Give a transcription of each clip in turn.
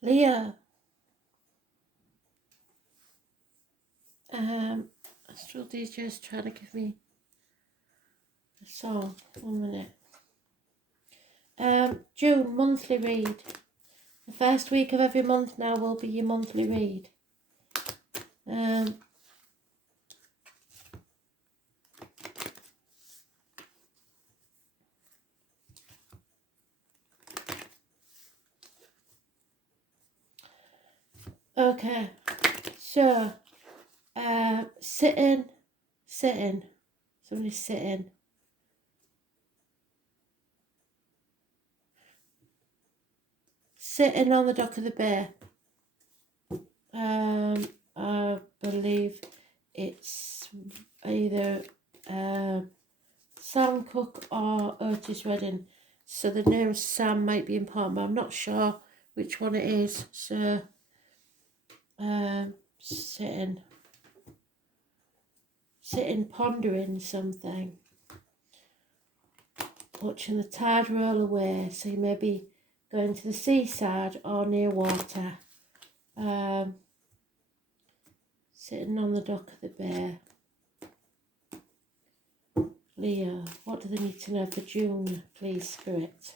Leo, Astral DJ is trying to give me a song. 1 minute. June, monthly read. The first week of every month now will be your monthly read. Okay, so, sitting, somebody's sitting. Sitting on the dock of the bay. I believe it's either Sam Cooke or Otis Redding. So the name Sam might be important, but I'm not sure which one it is. So, sitting, pondering something, watching the tide roll away. So you may be going to the seaside or near water. Sitting on the dock of the bay. Leo, what do they need to know for June, please, Spirit?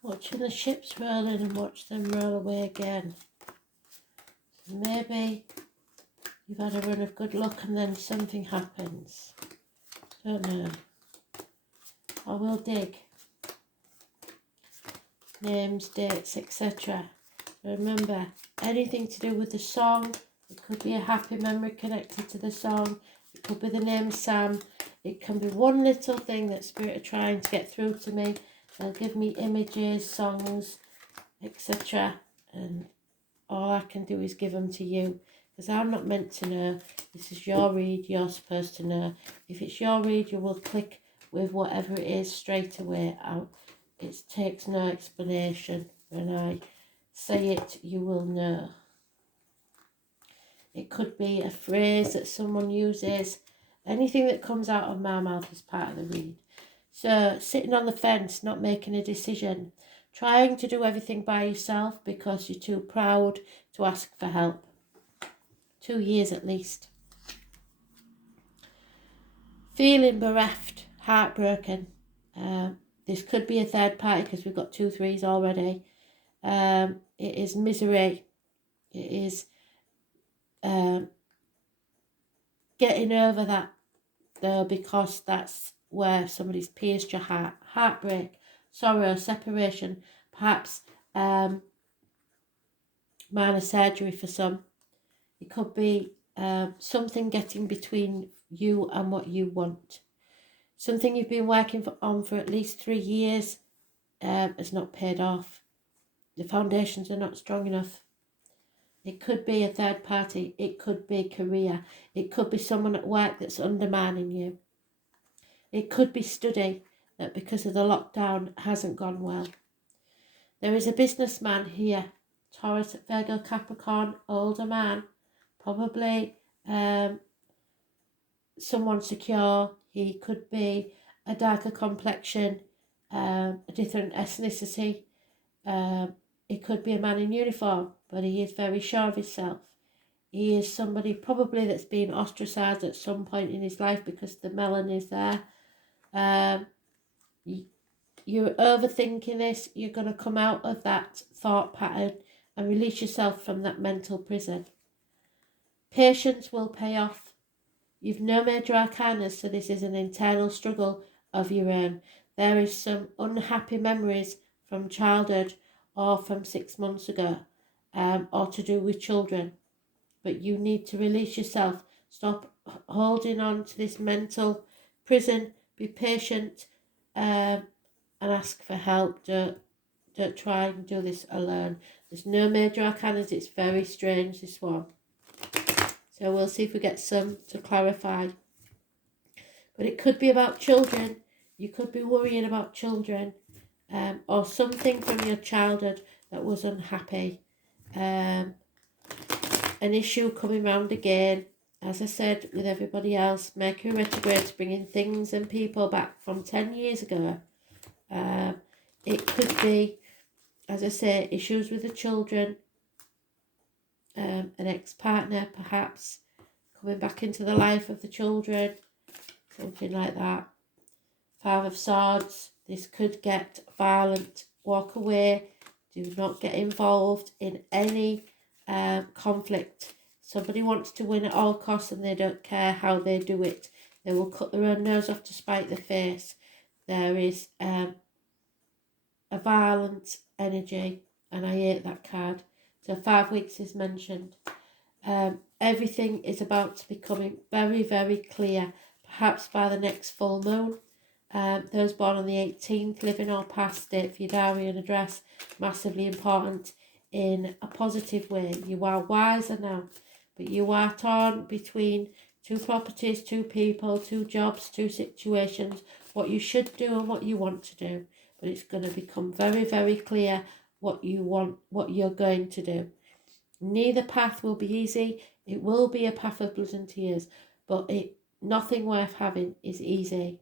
Watching the ships roll in and watch them roll away again. So maybe you've had a run of good luck and then something happens. Don't know. I will dig. Names, dates, etc. Remember, anything to do with the song, it could be a happy memory connected to the song, it could be the name Sam, it can be one little thing that Spirit are trying to get through to me. They'll give me images, songs, etc. And all I can do is give them to you, because I'm not meant to know. This is your read, you're supposed to know. If it's your read, you will click with whatever it is straight away out. It takes no explanation. When I say it, you will know. It could be a phrase that someone uses. Anything that comes out of my mouth is part of the read. So, sitting on the fence, not making a decision. Trying to do everything by yourself because you're too proud to ask for help. 2 years at least. Feeling bereft, heartbroken. This could be a third party because we've got 2 3s already. It is misery. It is getting over that, though, because that's where somebody's pierced your heart. Heartbreak, sorrow, separation, perhaps minor surgery for some. It could be something getting between you and what you want. Something you've been working on for at least 3 years has not paid off. The foundations are not strong enough. It could be a third party. It could be career. It could be someone at work that's undermining you. It could be study that because of the lockdown hasn't gone well. There is a businessman here, Taurus, Virgo, Capricorn, older man, probably someone secure. He could be a darker complexion, a different ethnicity. It could be a man in uniform, but he is very sure of himself. He is somebody probably that's been ostracised at some point in his life because the melanin is there. You're overthinking this. You're going to come out of that thought pattern and release yourself from that mental prison. Patience will pay off. You've no major arcana, so this is an internal struggle of your own. There is some unhappy memories from childhood or from 6 months ago, or to do with children. But you need to release yourself. Stop holding on to this mental prison. Be patient and ask for help. Don't try and do this alone. There's no major arcanas. It's very strange, this one. So we'll see if we get some to clarify. But it could be about children. You could be worrying about children, or something from your childhood that was unhappy. An issue coming round again. As I said, with everybody else, Mercury retrograde bringing things and people back from 10 years ago. It could be, as I say, issues with the children, an ex-partner perhaps coming back into the life of the children, something like that. Five of Swords, this could get violent. Walk away. Do not get involved in any conflict. Somebody wants to win at all costs and they don't care how they do it. They will cut their own nose off to spite their face. There is a violent energy, and I hate that card. So 5 weeks is mentioned. Everything is about to becoming very, very clear, perhaps by the next full moon. Those born on the 18th, living or past, date for your diary and address, massively important in a positive way. You are wiser now, but you are torn between two properties, two people, two jobs, two situations, what you should do and what you want to do. But it's going to become very, very clear what you want, what you're going to do. Neither path will be easy. It will be a path of blood and tears, but nothing worth having is easy.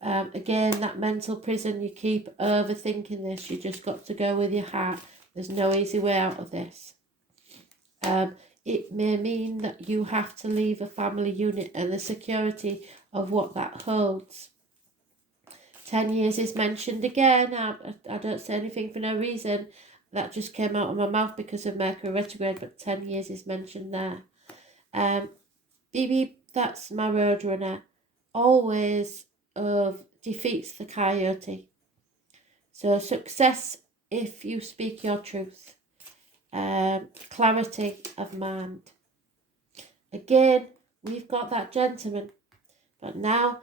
Again, that mental prison, you keep overthinking this. You just got to go with your heart. There's no easy way out of this. It may mean that you have to leave a family unit and the security of what that holds. 10 years is mentioned again. I don't say anything for no reason. That just came out of my mouth because of Mercury retrograde, but 10 years is mentioned there. BB, that's my Roadrunner. Always defeats the coyote. So success if you speak your truth. Clarity of mind. Again, we've got that gentleman, but now,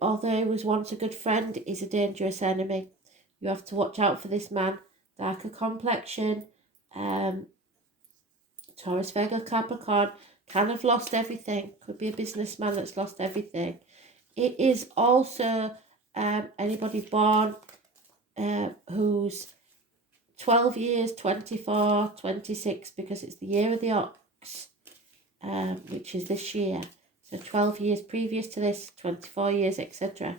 although he was once a good friend, he's a dangerous enemy. You have to watch out for this man. Darker complexion, Taurus, Virgo, Capricorn, kind of lost everything. Could be a businessman that's lost everything. It is also anybody born who's 12 years, 24, 26, because it's the year of the ox, which is this year. So 12 years previous to this, 24 years, etc.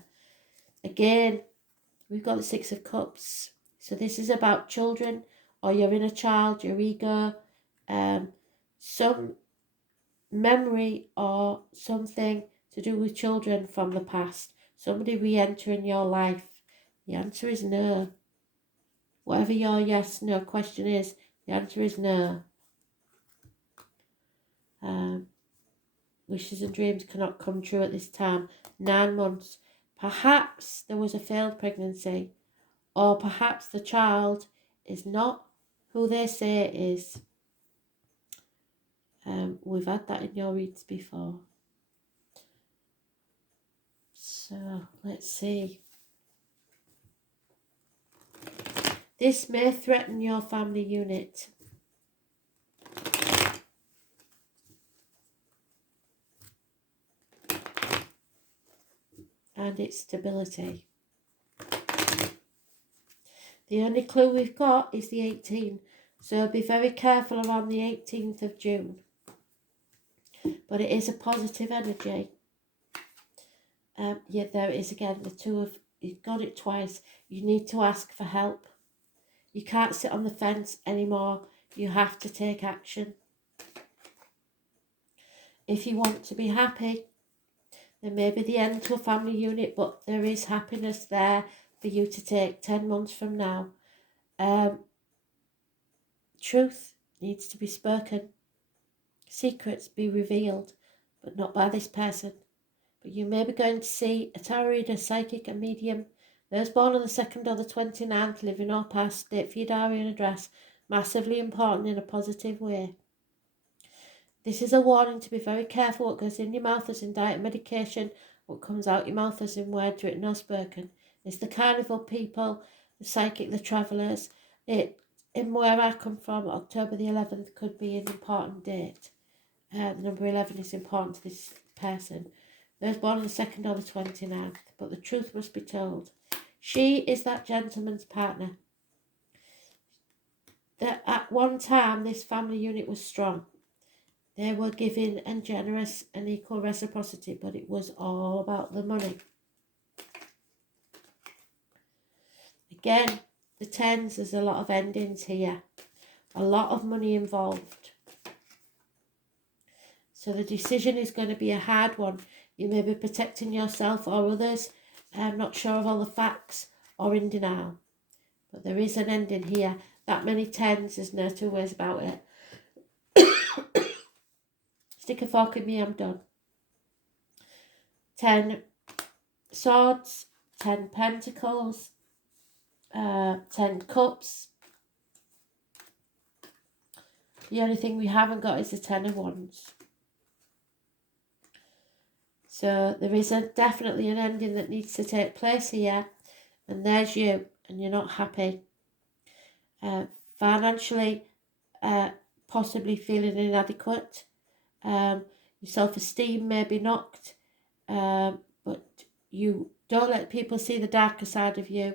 Again, we've got the Six of Cups. So this is about children, or your inner child, your ego, some memory or something to do with children from the past. Somebody re-entering your life. The answer is no. Whatever your yes, no question is, the answer is no. Wishes and dreams cannot come true at this time. 9 months. Perhaps there was a failed pregnancy, or perhaps the child is not who they say it is. We've had that in your reads before. So, let's see. This may threaten your family unit. And its stability. The only clue we've got is the 18th. So be very careful around the 18th of June. But it is a positive energy. Yeah, there it is again. The two of, you've got it twice. You need to ask for help. You can't sit on the fence anymore. You have to take action. If you want to be happy, there may be the end to a family unit, but there is happiness there for you to take 10 months from now. Truth needs to be spoken. Secrets be revealed, but not by this person. But you may be going to see a tarot reader, psychic, a medium. Those born on the 2nd or the 29th, living or past, date for your diary and address, massively important in a positive way. This is a warning to be very careful what goes in your mouth as in diet and medication, what comes out your mouth as in words written or spoken. It's the carnival people, the psychic, the travellers. It in where I come from, October the 11th could be an important date. The number 11 is important to this person. They was born on the 2nd or the 29th, but the truth must be told. She is that gentleman's partner. That at one time this family unit was strong. They were giving and generous and equal reciprocity, but it was all about the money. Again, the tens, there's a lot of endings here. A lot of money involved. So the decision is going to be a hard one. You may be protecting yourself or others. I'm not sure of all the facts or in denial. But there is an ending here. That many tens, there's no two ways about it. Stick a fork in me, I'm done. 10 swords, 10 pentacles, 10 cups. The only thing we haven't got is the 10 of wands. So there is definitely an ending that needs to take place here. And there's you, and you're not happy. Financially, possibly feeling inadequate. Your self-esteem may be knocked. But you don't let people see the darker side of you.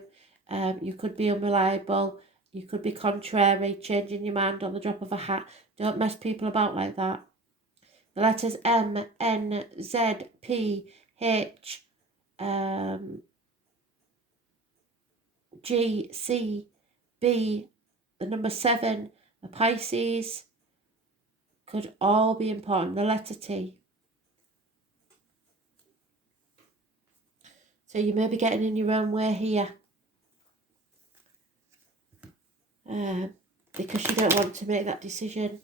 You could be unreliable. You could be contrary, changing your mind on the drop of a hat. Don't mess people about like that. The letters M, N, Z, P, H, G, C, B, the number 7, a Pisces, could all be important. The letter T. So you may be getting in your own way here. Because you don't want to make that decision.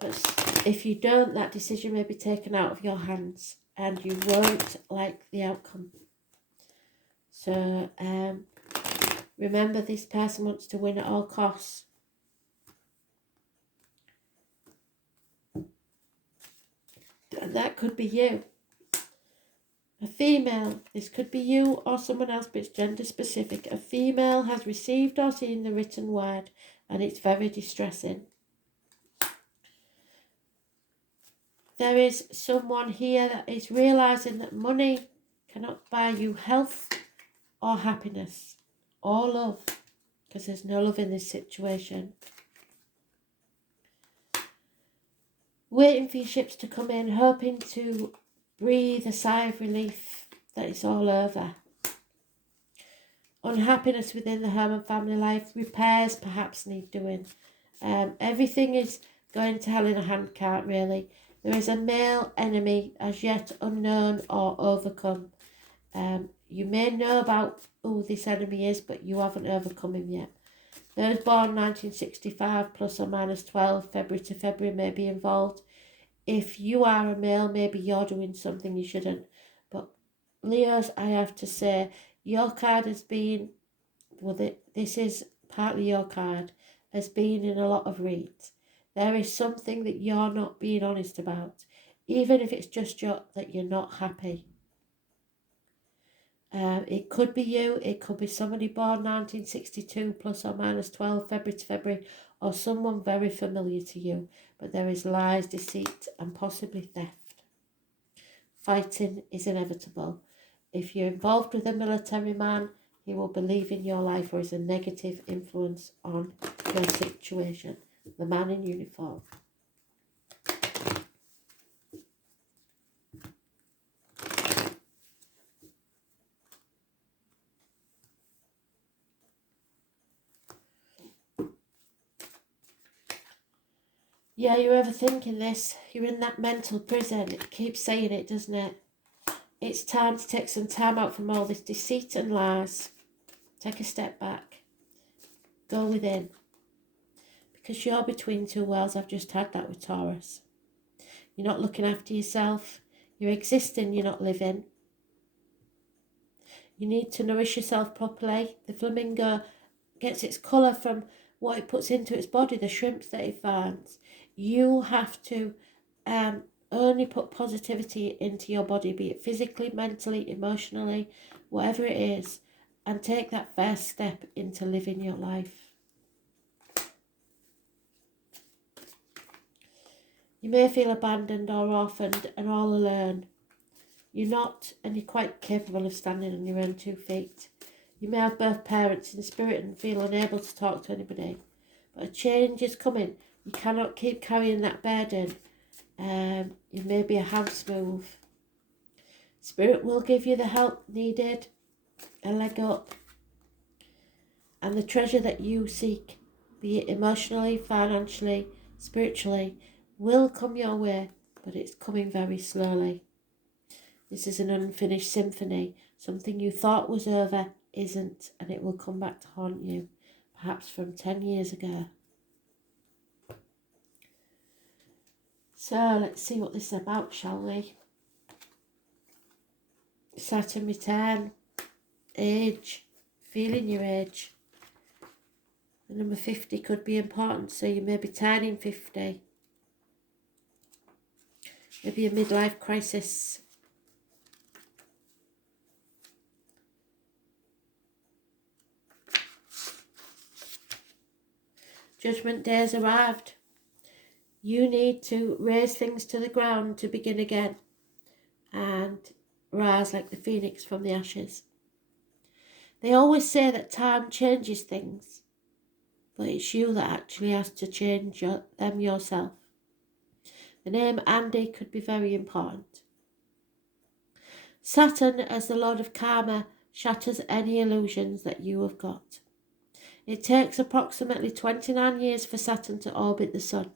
But if you don't, that decision may be taken out of your hands and you won't like the outcome. So remember, this person wants to win at all costs. And that could be you. A female, this could be you or someone else, but it's gender specific. A female has received or seen the written word and it's very distressing. There is someone here that is realising that money cannot buy you health or happiness or love, because there's no love in this situation. Waiting for your ships to come in, hoping to breathe a sigh of relief that it's all over. Unhappiness within the home and family life. Repairs perhaps need doing. Everything is going to hell in a handcart, really. There is a male enemy as yet unknown or overcome. You may know about who this enemy is, but you haven't overcome him yet. Those born 1965 plus or minus 12, February to February, may be involved. If you are a male, maybe you're doing something you shouldn't. But Leos, I have to say, your card has been, this is partly your card, has been in a lot of reads. There is something that you're not being honest about, even if it's just that you're not happy. It could be you, it could be somebody born 1962 plus or minus 12, February to February, or someone very familiar to you. But there is lies, deceit, and possibly theft. Fighting is inevitable. If you're involved with a military man, he will believe in your life or is a negative influence on your situation. The man in uniform. Yeah, you're overthinking this. You're in that mental prison. It keeps saying it, doesn't it? It's time to take some time out from all this deceit and lies. Take a step back. Go within. Because you're between two worlds. I've just had that with Taurus. You're not looking after yourself. You're existing, you're not living. You need to nourish yourself properly. The flamingo gets its colour from what it puts into its body, the shrimps that it finds. You have to only put positivity into your body, be it physically, mentally, emotionally, whatever it is. and take that first step into living your life. You may feel abandoned or orphaned and all alone. You're not, and you're quite capable of standing on your own 2 feet. You may have both parents in spirit and feel unable to talk to anybody. But a change is coming. You cannot keep carrying that burden. It may be a house move. Spirit will give you the help needed, a leg up, and the treasure that you seek, be it emotionally, financially, spiritually, will come your way, but it's coming very slowly. This is an unfinished symphony. Something you thought was over isn't, and it will come back to haunt you, perhaps from 10 years ago. So let's see what this is about, shall we? Saturn return, age, feeling your age. The number 50 could be important, so you may be turning 50. Maybe a midlife crisis. Judgment Day has arrived. You need to raise things to the ground to begin again and rise like the phoenix from the ashes. They always say that time changes things, but it's you that actually has to change them yourself. The name Andy could be very important. Saturn, as the Lord of Karma, shatters any illusions that you have got. It takes approximately 29 years for Saturn to orbit the Sun,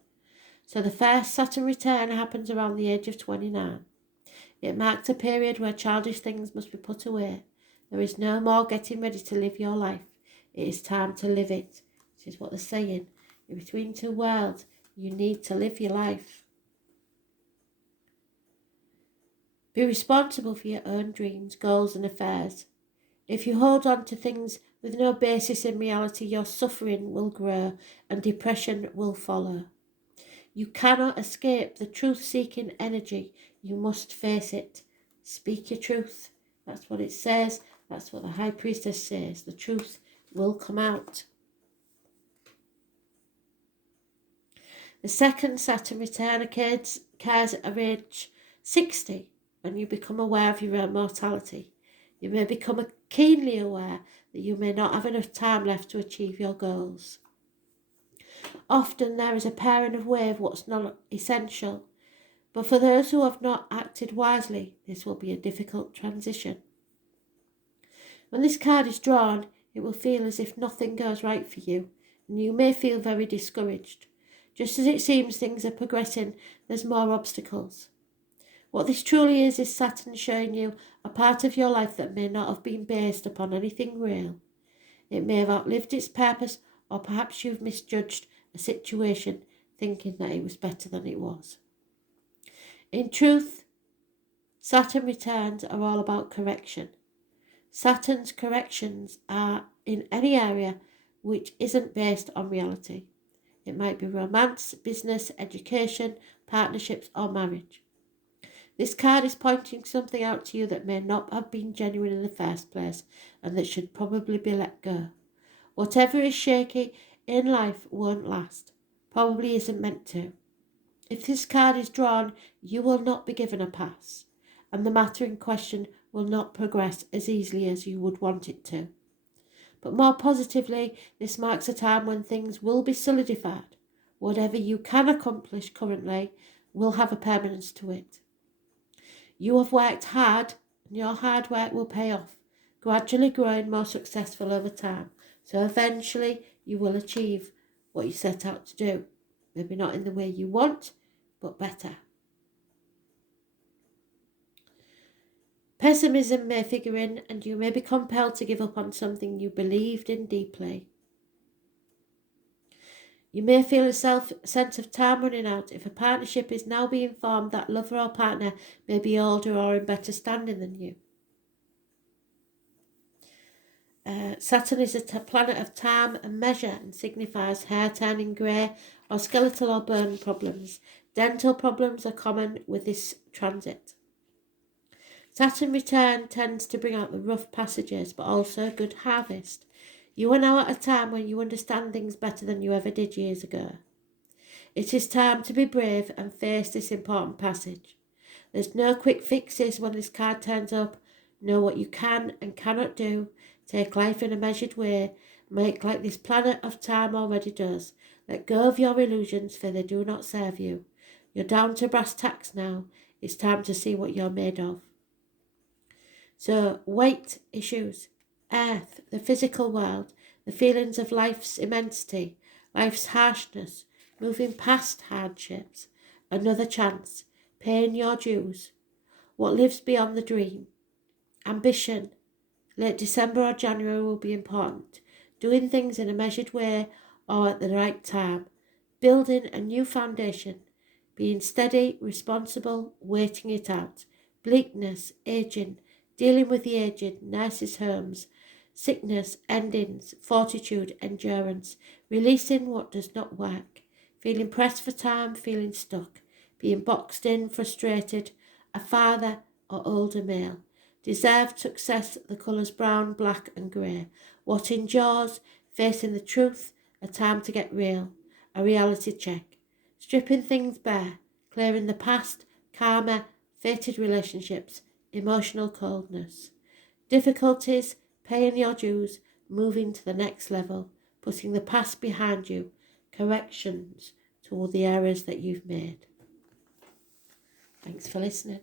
so the first Saturn return happens around the age of 29. It marks a period where childish things must be put away. There is no more getting ready to live your life. It is time to live it. This is what they're saying. In between two worlds, you need to live your life. Be responsible for your own dreams, goals and affairs. If you hold on to things with no basis in reality, your suffering will grow and depression will follow. You cannot escape the truth-seeking energy. You must face it. Speak your truth. That's what it says. That's what the High Priestess says. The truth will come out. The second Saturn return occurs at age 60 when you become aware of your own mortality. You may become keenly aware that you may not have enough time left to achieve your goals. Often there is a paring away of what's not essential, but for those who have not acted wisely, this will be a difficult transition. When this card is drawn, it will feel as if nothing goes right for you, and you may feel very discouraged. Just as it seems things are progressing, there's more obstacles. What this truly is Saturn showing you a part of your life that may not have been based upon anything real. It may have outlived its purpose, or perhaps you've misjudged a situation, thinking that it was better than it was. In truth, Saturn returns are all about correction. Saturn's corrections are in any area which isn't based on reality. It might be romance, business, education, partnerships, or marriage. This card is pointing something out to you that may not have been genuine in the first place and that should probably be let go. Whatever is shaky in life won't last, probably isn't meant to. If this card is drawn, you will not be given a pass, and the matter in question will not progress as easily as you would want it to. But more positively, this marks a time when things will be solidified. Whatever you can accomplish currently will have a permanence to it. You have worked hard, and your hard work will pay off, gradually growing more successful over time. So eventually you will achieve what you set out to do. Maybe not in the way you want, but better. Pessimism may figure in, and you may be compelled to give up on something you believed in deeply. You may feel a sense of time running out if a partnership is now being formed that lover or partner may be older or in better standing than you. Saturn is a planet of time and measure and signifies hair turning grey or skeletal or bone problems. Dental problems are common with this transit. Saturn return tends to bring out the rough passages, but also a good harvest. You are now at a time when you understand things better than you ever did years ago. It is time to be brave and face this important passage. There's no quick fixes when this card turns up. Know what you can and cannot do. Take life in a measured way. Make like this planet of time already does. Let go of your illusions, for they do not serve you. You're down to brass tacks now. It's time to see what you're made of. So, weight issues, earth, the physical world, the feelings of life's immensity, life's harshness, moving past hardships, another chance, paying your dues, what lives beyond the dream, ambition. Late December or January will be important, doing things in a measured way or at the right time, building a new foundation, being steady, responsible, waiting it out, bleakness, aging, dealing with the aged, nurses' homes, sickness, endings, fortitude, endurance, releasing what does not work, feeling pressed for time, feeling stuck, being boxed in, frustrated, a father or older male. Deserved success, the colours brown, black and grey. What endures, facing the truth, a time to get real, a reality check. Stripping things bare, clearing the past, karma, fated relationships, emotional coldness. Difficulties, paying your dues, moving to the next level, putting the past behind you, corrections to all the errors that you've made. Thanks for listening.